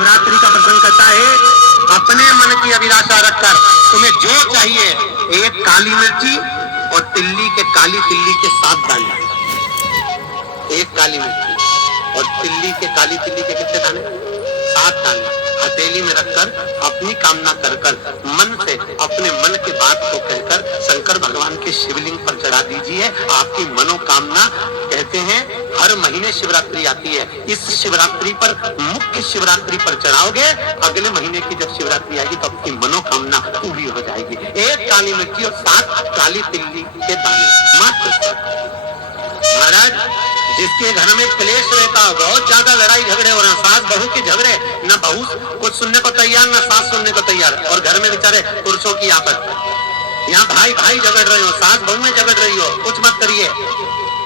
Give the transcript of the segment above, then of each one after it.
शिवरात्रि का प्रसंग कहता है, अपने मन की अभिलाषा रखकर तुम्हें जो चाहिए, एक काली मिर्ची और काली तिल्ली के 7 दाने, एक काली मिर्ची और काली तिल्ली के कितने दाने? 7 दाने हथेली में रखकर अपनी कामना कर मन से अपने मन की बात को कहकर शंकर भगवान के शिवलिंग पर चढ़ा दीजिए। आपकी मनोकामना, कहते हैं हर महीने शिवरात्रि आती है, इस शिवरात्रि पर, मुख्य शिवरात्रि पर चढ़ाओगे, अगले महीने की जब शिवरात्रि आएगी तो आपकी मनोकामना पूरी हो जाएगी। एक काली मिर्ची और 7 काली तिल्ली के दाने मात्र। महाराज, जिसके घर में क्लेश रहता हो, बहुत ज्यादा लड़ाई झगड़े हो रहे, सास बहू के झगड़े, न बहू कुछ सुनने को तैयार न सास सुनने को तैयार, और घर में बेचारे पुरुषों की आपस, यहाँ भाई भाई झगड़ रहे हो, सास बहू में झगड़ रही हो, कुछ मत करिए।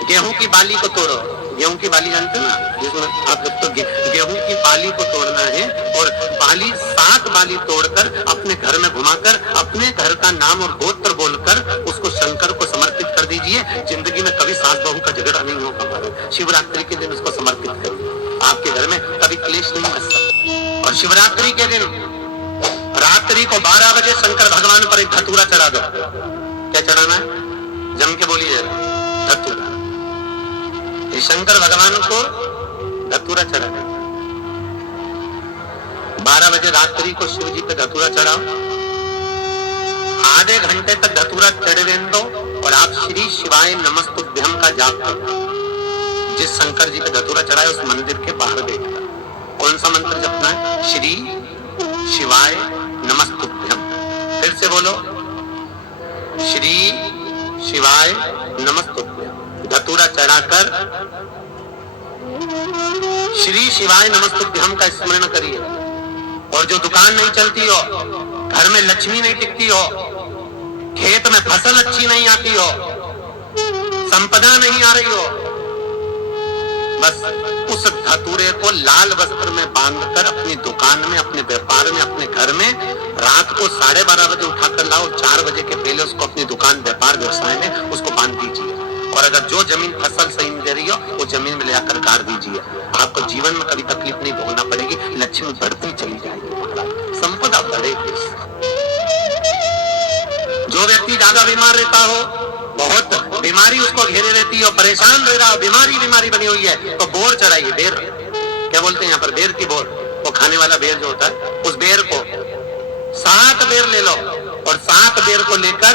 गेहूं की बाली को तोड़ो, गेहूं की बाली जानते हो ना, जिसमें आप लोग तो गेहूं की बाली को तोड़ना है, और बाली 7 बाली तोड़कर अपने घर में घुमाकर अपने घर का नाम और गोत्र बोलकर उसको शंकर को समर्पित कर दीजिए। जिंदगी में कभी सास बहू का झगड़ा नहीं होगा। शिवरात्रि के दिन उसको समर्पित करिए, आपके घर में कभी क्लेश नहीं बच सकता। और शिवरात्रि के दिन रात्रि को 12 बजे शंकर भगवान पर एक धतूरा चढ़ा दो। क्या चढ़ाना है? जम के बोलिए, धतूरा। शंकर भगवान को धतूरा चढ़ा दो। 12 बजे रात्रि को शिव जी पे धतूरा चढ़ाओ, आधे घंटे तक धतूरा चढ़े दो, और आप श्री शिवाय नमस्तुभ्यम का जाप करो। जिस शंकर जी पे धतूरा चढ़ाए उस मंदिर के बाहर बैठना। कौन सा मंत्र जपना है? श्री शिवाय नमस्तुभ्यम। फिर से बोलो, श्री शिवाय नमस्तुभ्यम। धतूरा चढ़ाकर श्री शिवाय नमस्तुभ्यम का स्मरण करिए। और जो दुकान नहीं चलती हो, घर में लक्ष्मी नहीं टिकती हो, खेत में फसल अच्छी नहीं आती हो, संपदा नहीं आ रही हो, बस उस धतूरे को लाल वस्त्र में बांधकर अपनी दुकान में, अपने व्यापार में, अपने घर में रात को 12:30 बजे उठाकर लाओ, 4 बजे के पहले उसको अपनी दुकान, व्यापार, व्यवसाय में उसको बांध दीजिए। और अगर जो जमीन फसल सही दे रही हो, वो जमीन में ले आकर गाड़ दीजिए। आपको जीवन में कभी तकलीफ नहीं भोगना पड़ेगी, लक्ष्मी बढ़ती चली जाएगी, संपदा बढ़ेगी। जो व्यक्ति ज्यादा बीमार रहता हो, बहुत बीमारी उसको घेरे रहती है, परेशान रह रहा हो, बीमारी बनी हुई है, तो बोर चढ़ाइए। बेर, क्या बोलते हैं यहाँ पर? बेर की बोर, वो खाने वाला बेर जो होता है, उस बेर को 7 बेर ले लो, और 7 बेर को लेकर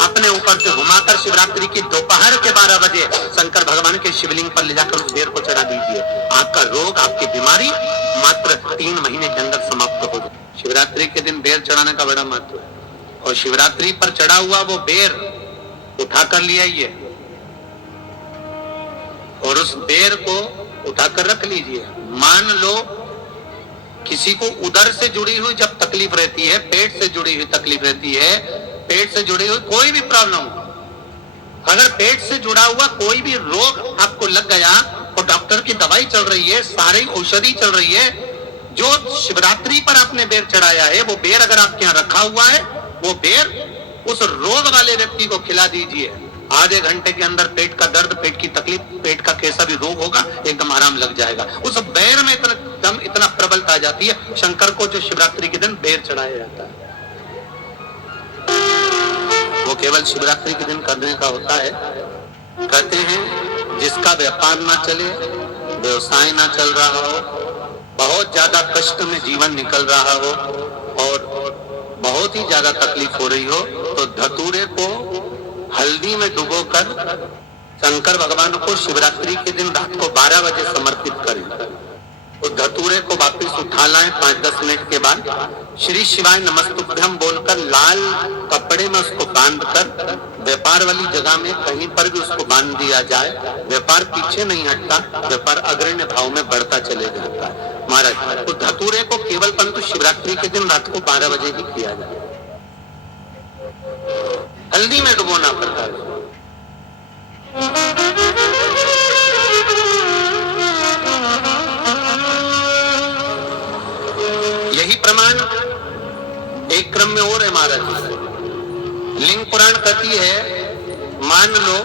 अपने ऊपर से घुमाकर शिवरात्रि की दोपहर के 12 बजे शंकर भगवान के शिवलिंग पर ले जाकर उस बेर को चढ़ा दीजिए। आपका रोग, आपकी बीमारी मात्र 3 महीने के अंदर समाप्त हो जाए। शिवरात्रि के दिन बेर चढ़ाने का बड़ा महत्व है। और शिवरात्रि पर चढ़ा हुआ वो बेर उठाकर ले आइए, और उस बेर को उठाकर रख लीजिए। मान लो किसी को उदर से जुड़ी हुई जब तकलीफ रहती है, पेट से जुड़ी हुई तकलीफ रहती है, पेट से जुड़ी हुई कोई भी प्रॉब्लम, अगर पेट से जुड़ा हुआ कोई भी रोग आपको लग गया, और डॉक्टर की दवाई चल रही है, सारी औषधि चल रही है, जो शिवरात्रि पर आपने बेर चढ़ाया है, वो बेर अगर आपके यहाँ रखा हुआ है, वो बेर उस रोग वाले व्यक्ति को खिला दीजिए। आधे घंटे के अंदर पेट का दर्द, पेट की तकलीफ, पेट का कैसा भी रोग होगा, एकदम आराम लग जाएगा। उस बेर में इतना प्रबलता आ जाती है शंकर को, जो शिवरात्रि के दिन बेर चढ़ाया जाता है। वो केवल शिवरात्रि के दिन करने का होता है। कहते हैं जिसका व्यापार ना चले, व्यवसाय ना चल रहा हो, बहुत ज्यादा कष्ट में जीवन निकल रहा हो, और बहुत ही ज्यादा तकलीफ हो रही हो, तो धतूरे को हल्दी में डुबोकर शंकर भगवान को शिवरात्रि के दिन रात को 12 बजे समर्पित करें। तो धतूरे को वापस उठा लाएं 5-10 मिनट के बाद, श्री शिवाय नमस्तुभ्यम बोलकर लाल कपड़े में उसको बांधकर व्यापार वाली जगह में कहीं पर भी उसको बांध दिया जाए। व्यापार पीछे नहीं हटता, व्यापार अग्रण्य भाव में बढ़ता चले जाता है। महाराज, तो धतूरे को केवल परंतु शिवरात्रि के दिन रात को 12 बजे ही किया जाए, हल्दी में डुबोना पड़ता है। यही प्रमाण एक क्रम में और है महाराज। लिंग पुराण कहती है, मान लो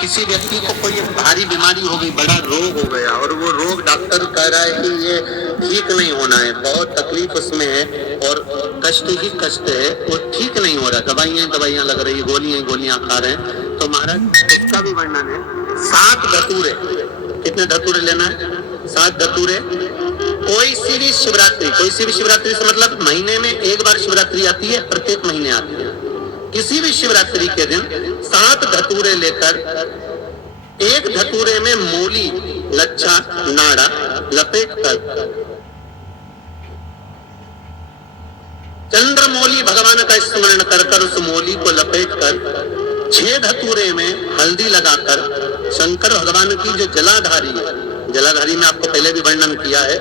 किसी व्यक्ति को कोई भारी बीमारी हो गई, बड़ा रोग हो गया, और वो लोग डॉक्टर कह रहा है कि ये ठीक नहीं होना है, बहुत तकलीफ उसमें है और कष्ट ही कष्ट है, वो ठीक नहीं हो रहा, दवाइयाँ लग रही, गोलियां खा रहे हैं। तो महाराज इसका भी वर्णन है। 7 धतूरे, कितने धतूरे लेना है? 7 धतूरे। कोई सी भी शिवरात्रि से मतलब महीने में एक बार शिवरात्रि आती है, प्रत्येक महीने आती है। किसी भी शिवरात्रि के दिन 7 धतूरे लेकर, एक धतूरे में मूली, लच्छा, नाड़ा लपेट कर चंद्रमौली भगवान का स्मरण कर उस मौली को लपेट कर 6 धतूरे में हल्दी लगाकर शंकर भगवान की जो जलाधारी है, जलाधारी में आपको पहले भी वर्णन किया है,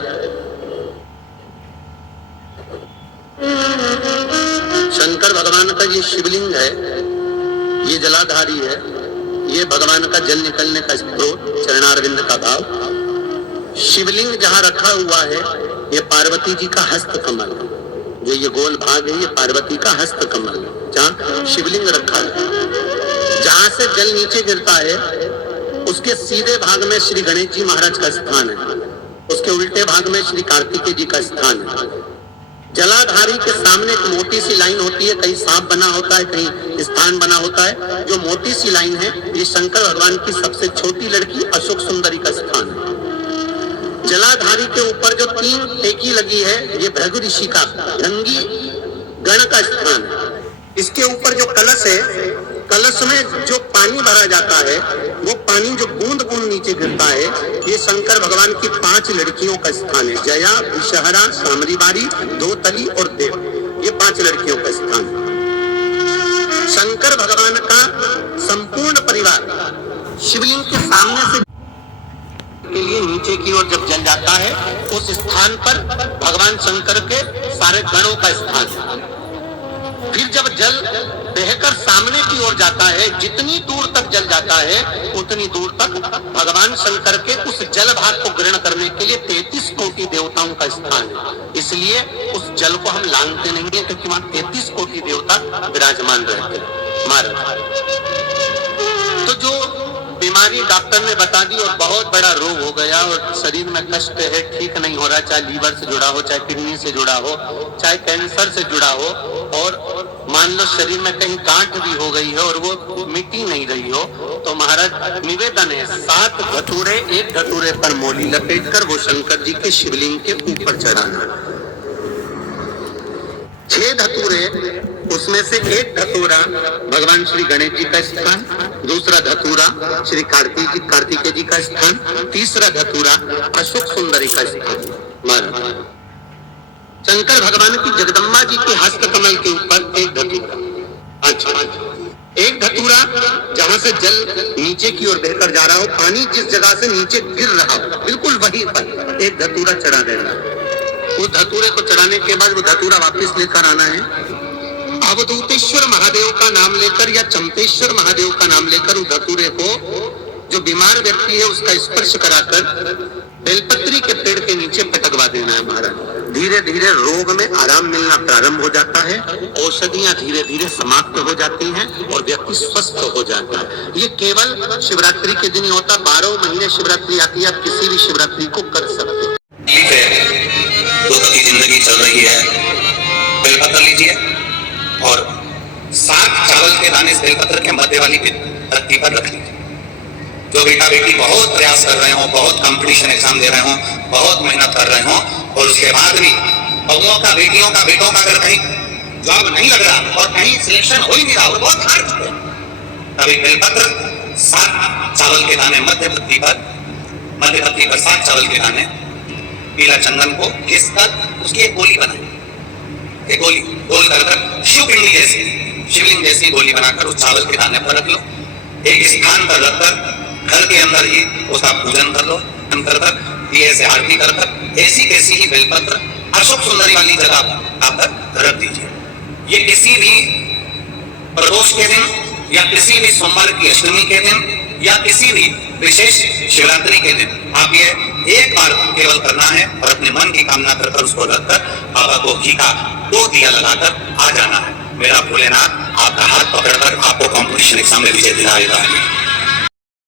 शंकर भगवान का ये शिवलिंग है, ये जलाधारी है, ये भगवान का जल निकलने का स्रोत, चरणारविंद का भाव। शिवलिंग जहाँ रखा हुआ है ये पार्वती जी का हस्त कमल, जो ये गोल भाग है ये पार्वती का हस्त कमल, जहाँ शिवलिंग रखा है। जहाँ से जल नीचे गिरता है उसके सीधे भाग में श्री गणेश जी महाराज का स्थान है, उसके उल्टे भाग में श्री कार्तिकेय जी का स्थान है। जलाधारी के सामने एक मोटी सी लाइन होती है, कहीं सांप बना होता है, कहीं स्थान बना होता है। जो मोटी सी लाइन है ये शंकर भगवान की सबसे छोटी लड़की अशोक सुंदरी का स्थान है। जलाधारी के ऊपर जो 3 टेकी लगी है ये भृगु ऋषि का भृंगी गण का स्थान है। इसके ऊपर जो कलश है, कलश में जो पानी भरा जाता है वो पानी जो बूंद बूंद नीचे गिरता है, ये शंकर भगवान की 5 लड़कियों का स्थान है। जया, विषहरा, सामरीबारी, दोतली और देव, ये 5 लड़कियों का स्थान है। शंकर भगवान का संपूर्ण परिवार शिवलिंग के सामने से के लिए नीचे की ओर जब जल जाता है, उस स्थान पर भगवान शंकर के सारे गणों का स्थान है। फिर जब जल बहकर सामने की ओर जाता है, जितनी दूर तक जल जाता है उतनी दूर तक भगवान शंकर के उस जल भाग को ग्रहण करने के लिए 33 कोटि देवताओं का स्थान है। इसलिए उस जल को हम लांघते नहीं है, क्योंकि वहां 33 कोटि देवता विराजमान रहते हैं महाराज। तो जो बीमारी डॉक्टर ने बता दी और बहुत बड़ा रोग हो गया और शरीर में कष्ट है, ठीक नहीं हो रहा, चाहे लीवर से जुड़ा हो, चाहे किडनी से जुड़ा हो, चाहे कैंसर से जुड़ा हो, और मान लो शरीर में कहीं गांठ भी हो गई है और वो मिटी नहीं रही हो, तो महाराज निवेदन है 7 धतूरे, एक धतूरे पर मोली लपेट कर वो शंकर जी के शिवलिंग के ऊपर चढ़ाना। 6 धतूरे, उसमें से एक धतूरा भगवान श्री गणेश जी का स्थान, दूसरा धतूरा श्री कार्तिकेय जी का स्थान, तीसरा धतूरा अशोक सुंदरी का स्थान। महाराज शंकर भगवान की जगदम्बा जी के हस्त कमल के ऊपर एक धतूरा। अच्छा, एक धतूरा जहां से जल नीचे की ओर बहकर जा रहा हो, पानी जिस जगह से नीचे गिर रहा हो बिल्कुल वहीं पर एक धतूरा चढ़ा देना। उस धतूरे को चढ़ाने के बाद वो धतूरा वापस लेकर आना है। अवधूतेश्वर महादेव का नाम लेकर या चंपेश्वर महादेव का नाम लेकर उस धतूरे को, जो बीमार व्यक्ति है उसका स्पर्श कराकर बेलपत्री के पेड़ के नीचे पटकवा देना है महाराज। धीरे धीरे रोग में आराम मिलना प्रारंभ हो जाता है, औषधियां धीरे धीरे समाप्त हो जाती हैं और व्यक्ति स्वस्थ हो जाता है। ये केवल शिवरात्रि के दिन ही होता, 12 महीने शिवरात्रि आती है, आप किसी भी शिवरात्रि को कर सकते हैं। दुख की जिंदगी चल रही है, बेलपत्र लीजिए और 7 चावल के दाने बेलपत्र के मध्य वाली तख्ती पर रख लीजिए। जो बेटा बेटी बहुत प्रयास कर रहे हो, बहुत कंपटीशन एग्जाम दे रहे हो, बहुत मेहनत कर रहे हो और उसके बाद भी बहुओं का, बेटियों का, बेटों का अगर कहीं जॉब नहीं लग रहा और कहीं सिलेक्शन हो ही नहीं रहा, बहुत हार्ड है, तभी बेलपत्र 7 चावल के दाने मध्य पत्ती पर 7 चावल के दाने पीला चंदन को घिस कर उसकी एक गोली बनाए, एक गोली गोल कर शिवलिंग जैसी गोली बनाकर उस चावल के दाने पर रख लो। एक स्थान पर रखकर घर के अंदर ही उसका पूजन कर लो, दिए से आरती कर ऐसी कैसी ही बेलपत्र अशोक सुंदरी वाली जगह आप रख दीजिए। ये किसी भी प्रदोष के दिन या किसी भी सोमवार की अष्टमी के दिन या किसी भी विशेष शिवरात्रि के दिन आप ये एक बार केवल करना है और अपने मन की कामना कर उसको रखकर बाबा को घी का 2 दिया लगाकर आ जाना है। मेरा भोलेनाथ आपका हाथ पकड़कर आपको कॉम्पिटिशन एग्जाम में विजय दिलाएगा।